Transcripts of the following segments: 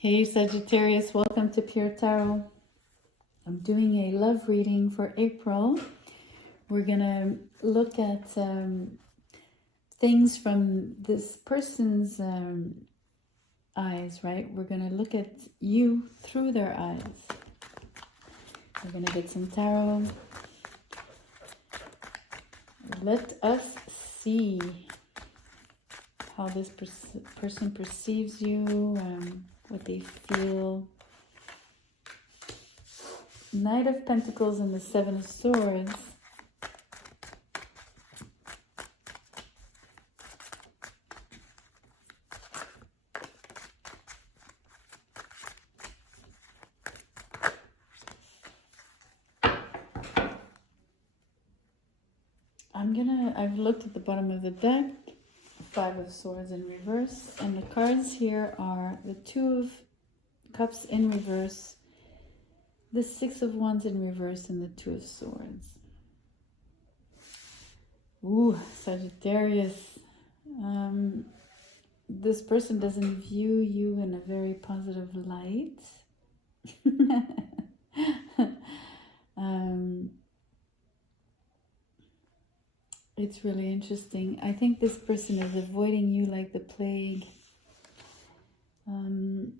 Hey Sagittarius, welcome to Pure Tarot. I'm doing a love reading for April. We're gonna look at things from this person's eyes, right? We're gonna look at you through their eyes. We're gonna get some tarot. Let us see how this person perceives you, what they feel. Knight of Pentacles and the Seven of Swords. I've looked at the bottom of the deck, Five of Swords in reverse, and the cards here are the Two of Cups in reverse, the Six of Wands in reverse, and the Two of Swords. Ooh, Sagittarius. This person doesn't view you in a very positive light. It's really interesting. I think this person is avoiding you like the plague. And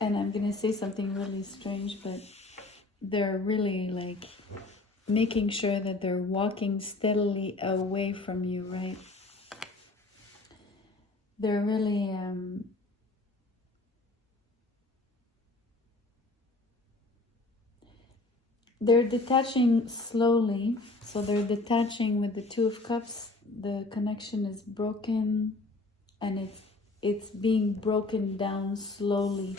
I'm going to say something really strange, but they're really like making sure that they're walking steadily away from you, right? They're really they're detaching slowly. So they're detaching with the Two of Cups. The connection is broken, and it's being broken down slowly.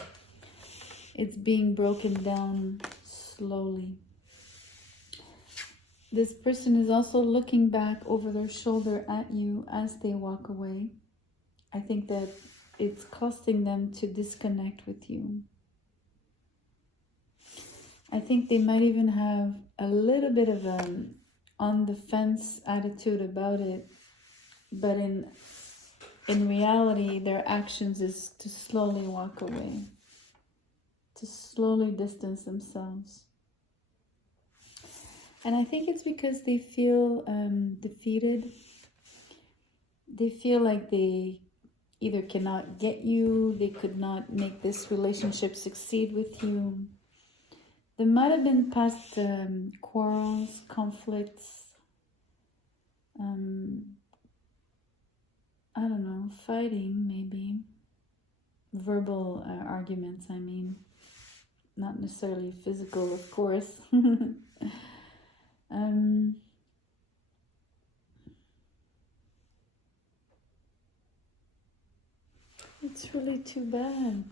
It's being broken down slowly. This person is also looking back over their shoulder at you as they walk away. I think that it's costing them to disconnect with you. I think they might even have a little bit of an on the fence attitude about it, but in reality, their actions is to slowly walk away, to slowly distance themselves. And I think it's because they feel defeated. They feel like they either cannot get you, they could not make this relationship succeed with you. There might have been past quarrels, conflicts, I don't know, fighting maybe. Verbal arguments, I mean. Not necessarily physical, of course. It's really too bad.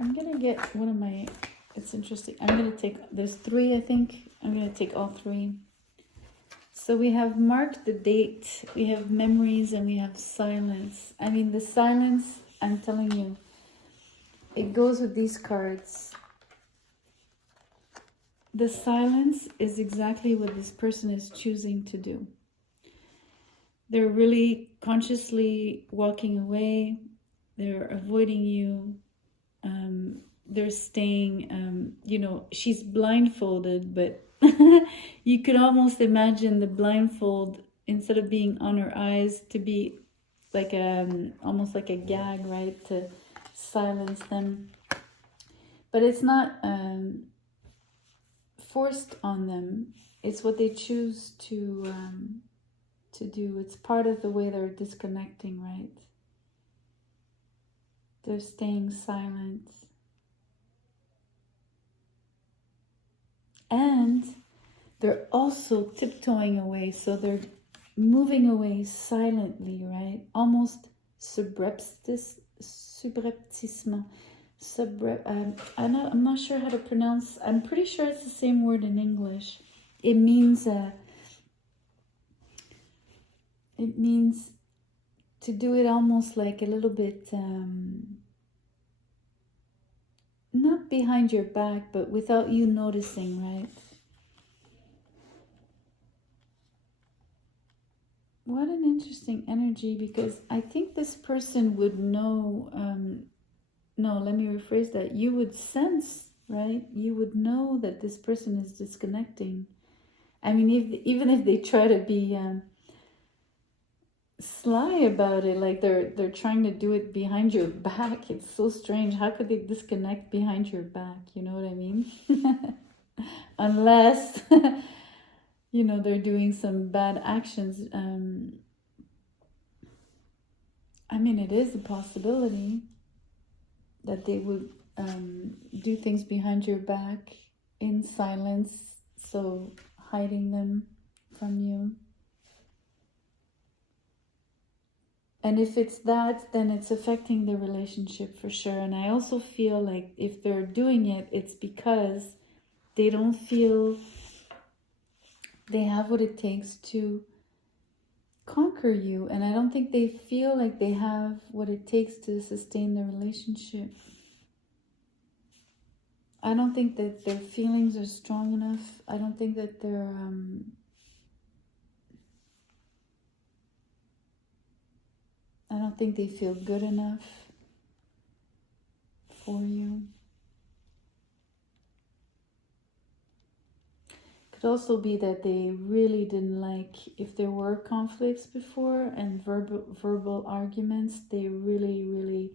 I'm gonna get one of my, it's interesting. I'm gonna take, there's three, I think. I'm gonna take all three. So we have marked the date, we have memories, and we have silence. I mean, the silence, I'm telling you, it goes with these cards. The silence is exactly what this person is choosing to do. They're really consciously walking away. They're avoiding you. They're staying, you know, she's blindfolded, but you could almost imagine the blindfold, instead of being on her eyes, to be like almost like a gag, right? To silence them. But it's not forced on them. It's what they choose to do. It's part of the way they're disconnecting, right? They're staying silent. And they're also tiptoeing away. So they're moving away silently, right? Almost subreptice. I'm not sure how to pronounce. I'm pretty sure it's the same word in English. It means to do it almost like a little bit, not behind your back, but without you noticing, right? What an interesting energy, because I think this person would know, no, let me rephrase that. You would sense, right? You would know that this person is disconnecting. I mean, even if they try to be sly about it, like they're trying to do it behind your back. It's so strange. How could they disconnect behind your back? You know what I mean? Unless, you know, they're doing some bad actions. I mean, it is a possibility that they would do things behind your back in silence, so hiding them from you. And if it's that, then it's affecting the relationship for sure. And I also feel like if they're doing it, it's because they don't feel they have what it takes to conquer you. And I don't think they feel like they have what it takes to sustain the relationship. I don't think that their feelings are strong enough. I don't think that they're I don't think they feel good enough for you. Could also be that they really didn't like, if there were conflicts before and verbal arguments, they really,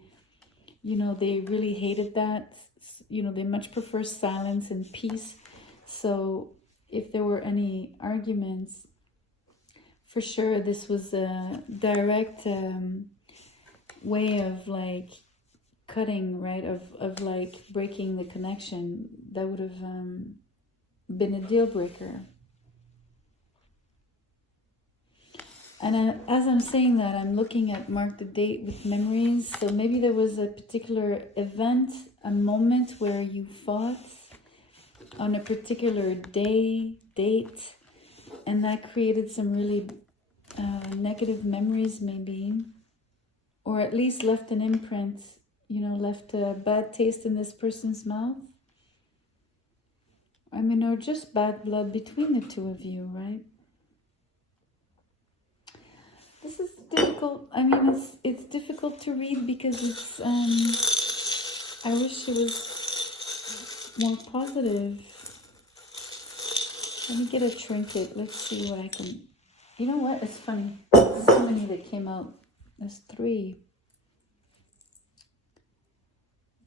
you know, they really hated that. You know, they much prefer silence and peace. So if there were any arguments, for sure this was a direct way of like cutting, right, of like breaking the connection. That would have been a deal breaker. And as I'm saying that, I'm looking at mark the date with memories. So maybe there was a particular event, a moment where you fought on a particular day, date, and that created some really negative memories maybe, or at least left an imprint, you know, left a bad taste in this person's mouth. I mean, or just bad blood between the two of you, right? This is difficult. I mean, it's difficult to read because it's I wish it was more positive. Let me get a trinket. Let's see what I can. You know what? It's funny. There's so many that came out. There's 3.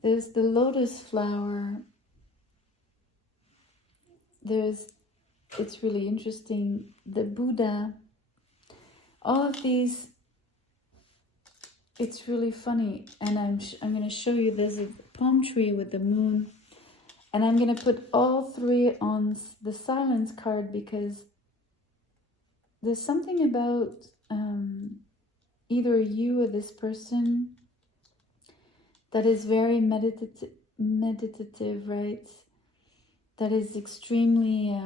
There's the lotus flower. It's really interesting. The Buddha. All of these. It's really funny, and I'm going to show you. There's a palm tree with the moon, and I'm going to put all 3 on the silence card because there's something about either you or this person that is very meditative, right? That is extremely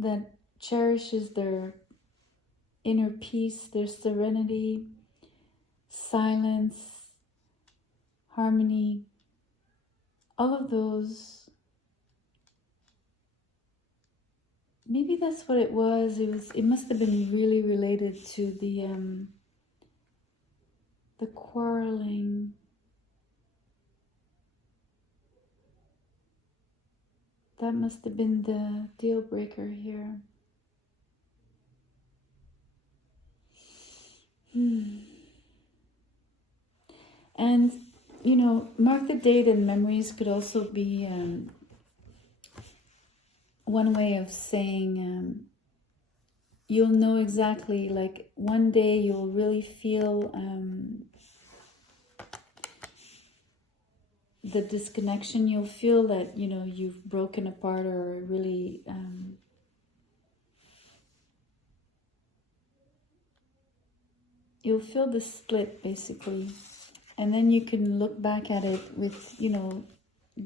that cherishes their inner peace, their serenity, silence, harmony, all of those. Maybe that's what it was. It must have been really related to the quarreling. That must have been the deal breaker here. And, you know, mark the date and memories could also be one way of saying you'll know exactly, like one day you'll really feel the disconnection. You'll feel that, you know, you've broken apart or really you'll feel the split basically. And then you can look back at it with, you know,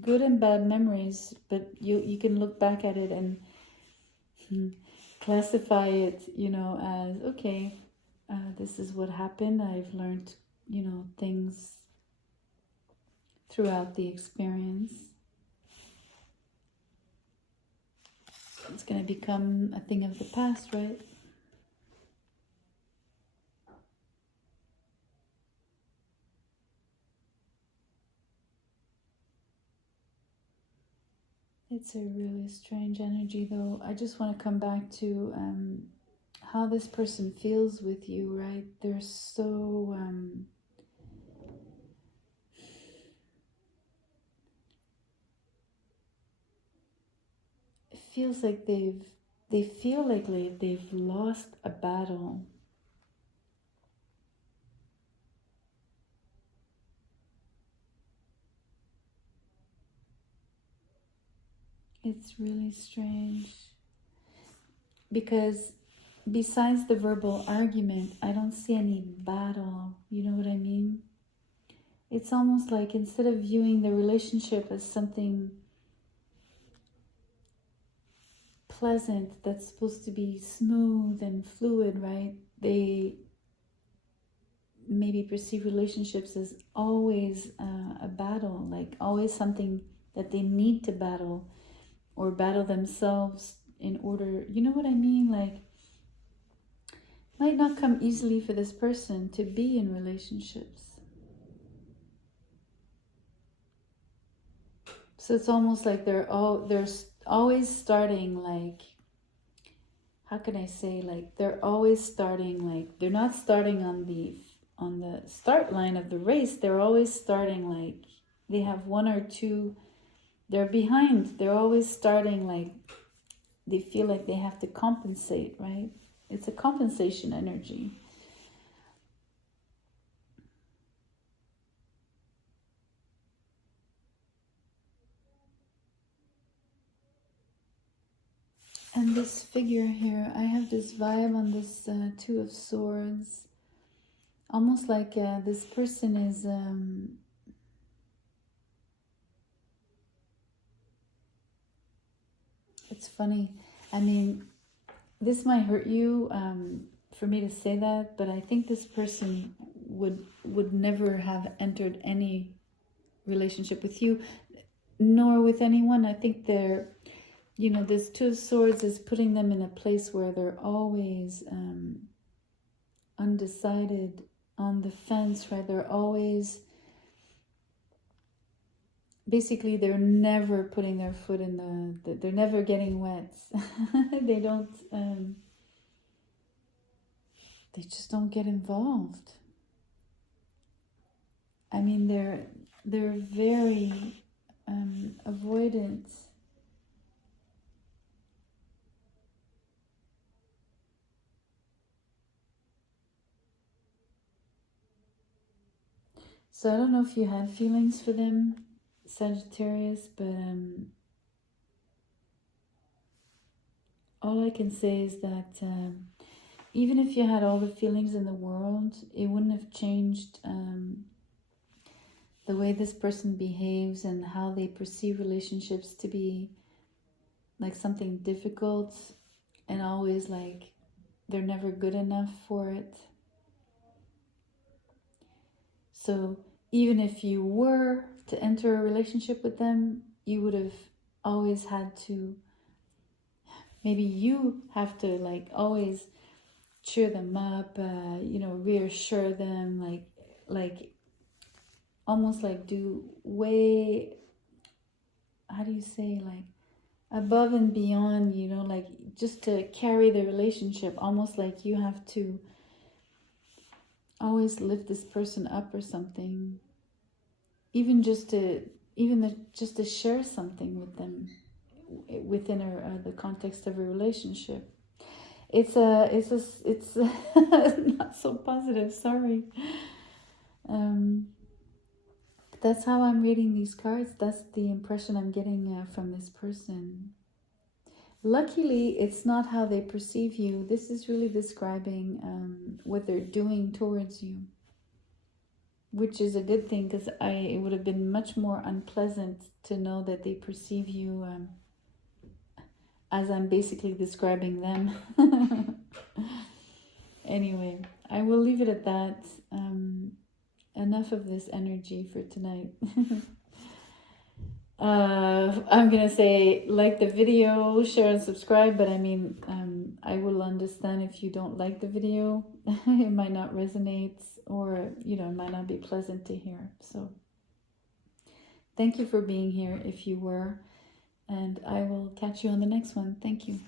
good and bad memories, but you can look back at it and classify it, you know, as, okay, this is what happened. I've learned, you know, things throughout the experience. It's going to become a thing of the past, right? It's a really strange energy, though. I just want to come back to how this person feels with you, right? They're so it feels like they feel like they've lost a battle. It's really strange because besides the verbal argument, I don't see any battle. You know what I mean? It's almost like instead of viewing the relationship as something pleasant that's supposed to be smooth and fluid, right? They maybe perceive relationships as always a battle, like always something that they need to battle or battle themselves in order, you know what I mean? Like, might not come easily for this person to be in relationships. So it's almost like they're always starting, like, how can I say, like they're always starting, like they're not starting on the start line of the race. They're always starting like they have one or two, they're behind. They're always starting like they feel like they have to compensate, right? It's a compensation energy. And this figure here, I have this vibe on this Two of Swords. Almost like this person is... it's funny. I mean, this might hurt you for me to say that, but I think this person would never have entered any relationship with you, nor with anyone. I think they're, you know, this Two of Swords is putting them in a place where they're always undecided, on the fence, right? They're always, basically, they're never putting their foot in they're never getting wet. They don't, they just don't get involved. I mean, they're very avoidant. So I don't know if you had feelings for them, Sagittarius, but all I can say is that even if you had all the feelings in the world, it wouldn't have changed the way this person behaves and how they perceive relationships to be like something difficult and always like they're never good enough for it. So even if you were to enter a relationship with them, you would have always had to, maybe you have to like always cheer them up, you know, reassure them, like almost like do way, how do you say, like above and beyond, you know, like just to carry the relationship, almost like you have to always lift this person up or something, even just to share something with them within the context of a relationship. It's not so positive, sorry. That's how I'm reading these cards. That's the impression I'm getting from this person. Luckily, it's not how they perceive you. This is really describing what they're doing towards you, which is a good thing, because it would have been much more unpleasant to know that they perceive you as I'm basically describing them. Anyway, I will leave it at that. Enough of this energy for tonight. I'm gonna say like the video, share and subscribe, but I mean, I will understand if you don't like the video. It might not resonate, or you know, it might not be pleasant to hear. So thank you for being here if you were, And I will catch you on the next one. Thank you.